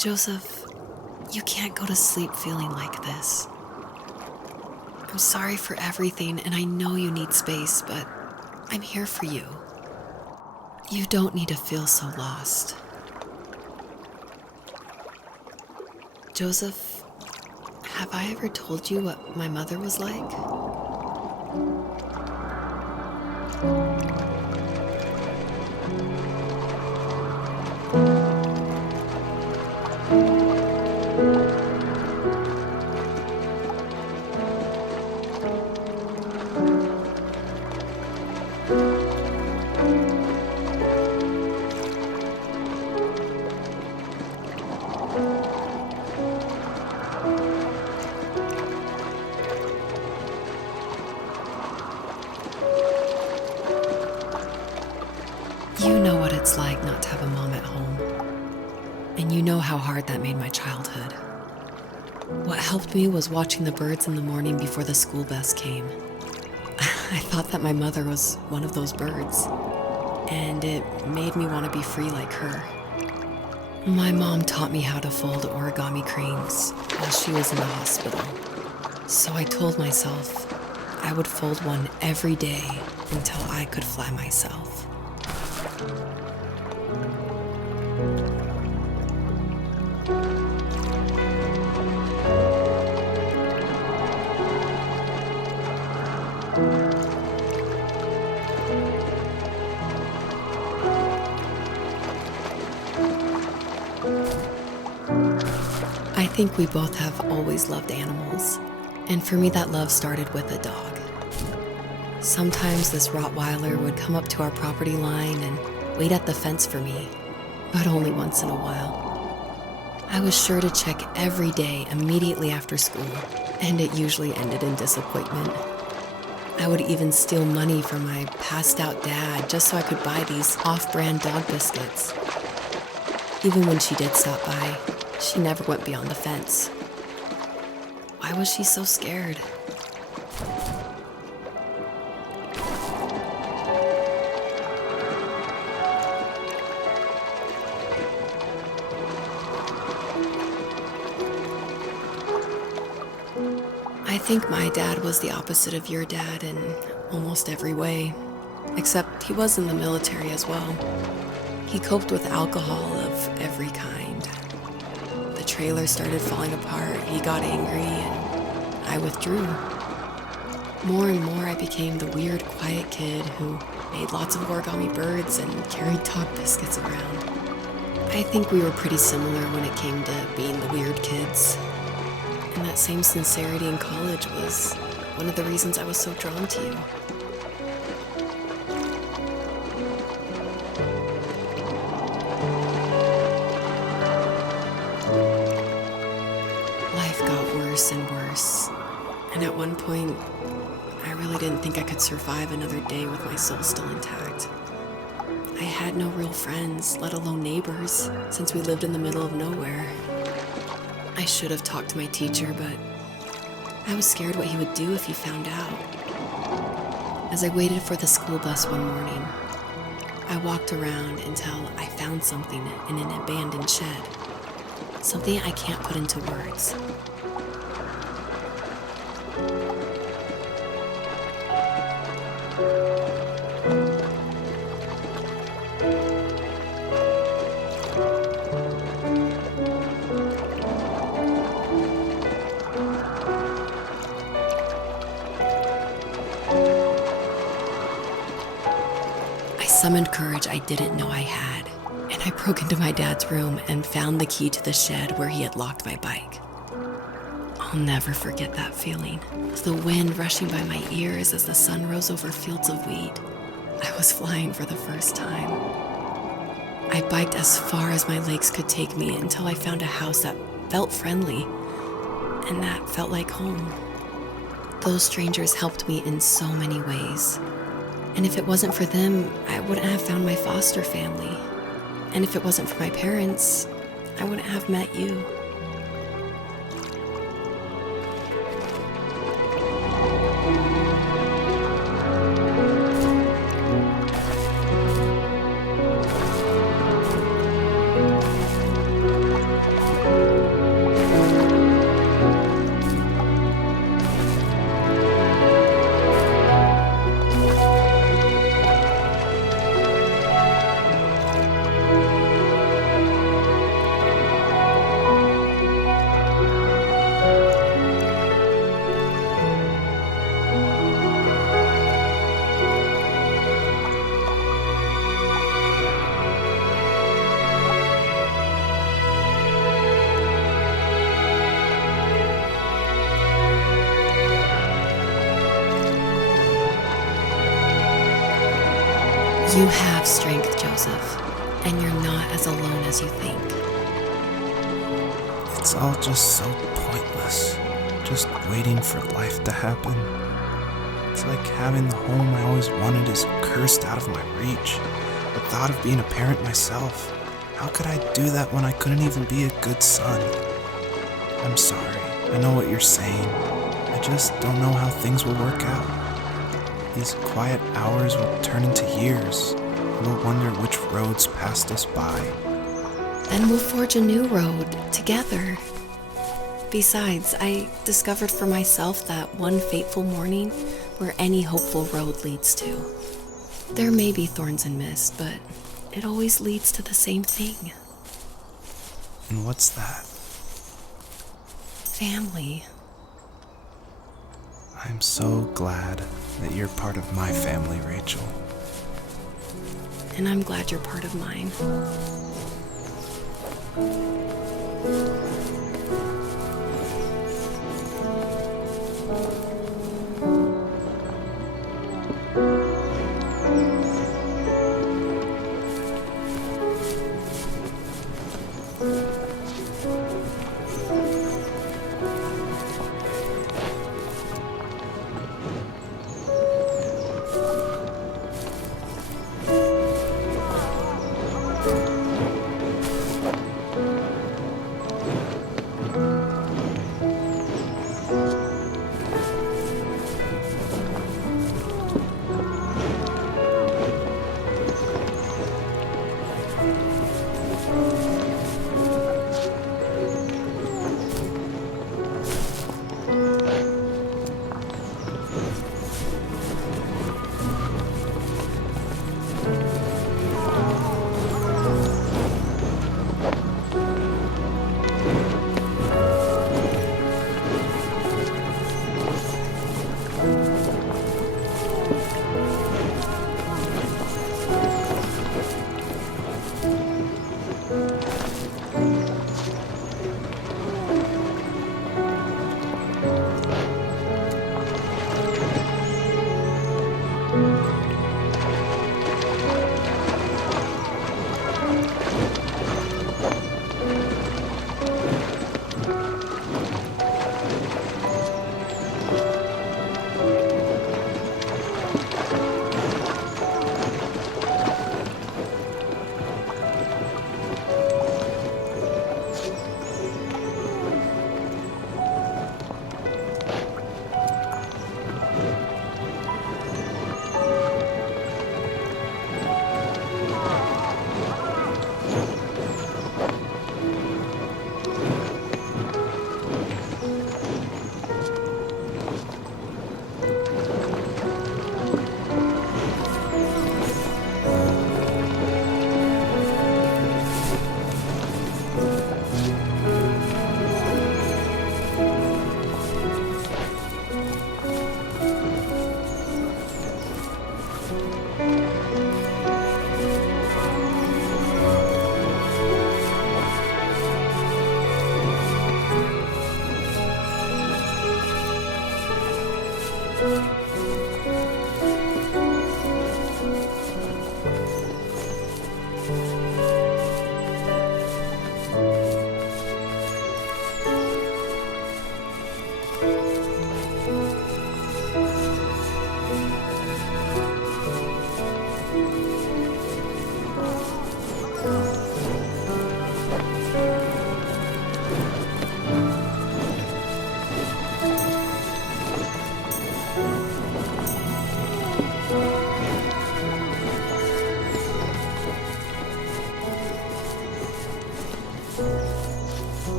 Joseph, you can't go to sleep feeling like this. I'm sorry for everything, and I know you need space, but I'm here for you. You don't need to feel so lost. Joseph, have I ever told you what my mother was like? You know what it's like not to have a mom at home. And you know how hard that made my childhood. What helped me was watching the birds in the morning before the school bus came. I thought that my mother was one of those birds, and it made me want to be free like her. My mom taught me how to fold origami cranes while she was in the hospital. So I told myself I would fold one every day until I could fly myself. I think we both have always loved animals, and for me that love started with a dog. Sometimes this Rottweiler would come up to our property line and wait at the fence for me, but only once in a while. I was sure to check every day immediately after school, and it usually ended in disappointment. I would even steal money from my passed-out dad just so I could buy these off-brand dog biscuits. Even when she did stop by, she never went beyond the fence. Why was she so scared? I think my dad was the opposite of your dad in almost every way, except he was in the military as well. He coped with alcohol of every kind. The trailer started falling apart, he got angry, and I withdrew. More and more I became the weird, quiet kid who made lots of origami birds and carried dog biscuits around. I think we were pretty similar when it came to being the weird kids. And that same sincerity in college was one of the reasons I was so drawn to you. Life got worse and worse, and at one point, I really didn't think I could survive another day with my soul still intact. I had no real friends, let alone neighbors, since we lived in the middle of nowhere. I should have talked to my teacher, but I was scared what he would do if he found out. As I waited for the school bus one morning, I walked around until I found something in an abandoned shed. Something I can't put into words. I summoned courage I didn't know I had, and I broke into my dad's room and found the key to the shed where he had locked my bike. I'll never forget that feeling. The wind rushing by my ears as the sun rose over fields of wheat. I was flying for the first time. I biked as far as my legs could take me until I found a house that felt friendly, and that felt like home. Those strangers helped me in so many ways. And if it wasn't for them, I wouldn't have found my foster family. And if it wasn't for my parents, I wouldn't have met you. You have strength, Joseph, and you're not as alone as you think. It's all just so pointless, just waiting for life to happen. It's like having the home I always wanted is cursed out of my reach. The thought of being a parent myself, how could I do that when I couldn't even be a good son? I'm sorry, I know what you're saying. I just don't know how things will work out. These quiet hours will turn into years. We'll wonder which roads passed us by. Then we'll forge a new road together. Besides, I discovered for myself that one fateful morning where any hopeful road leads to. There may be thorns and mist, but it always leads to the same thing. And what's that? Family. I'm so glad that you're part of my family, Rachel. And I'm glad you're part of mine.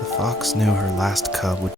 The fox knew her last cub would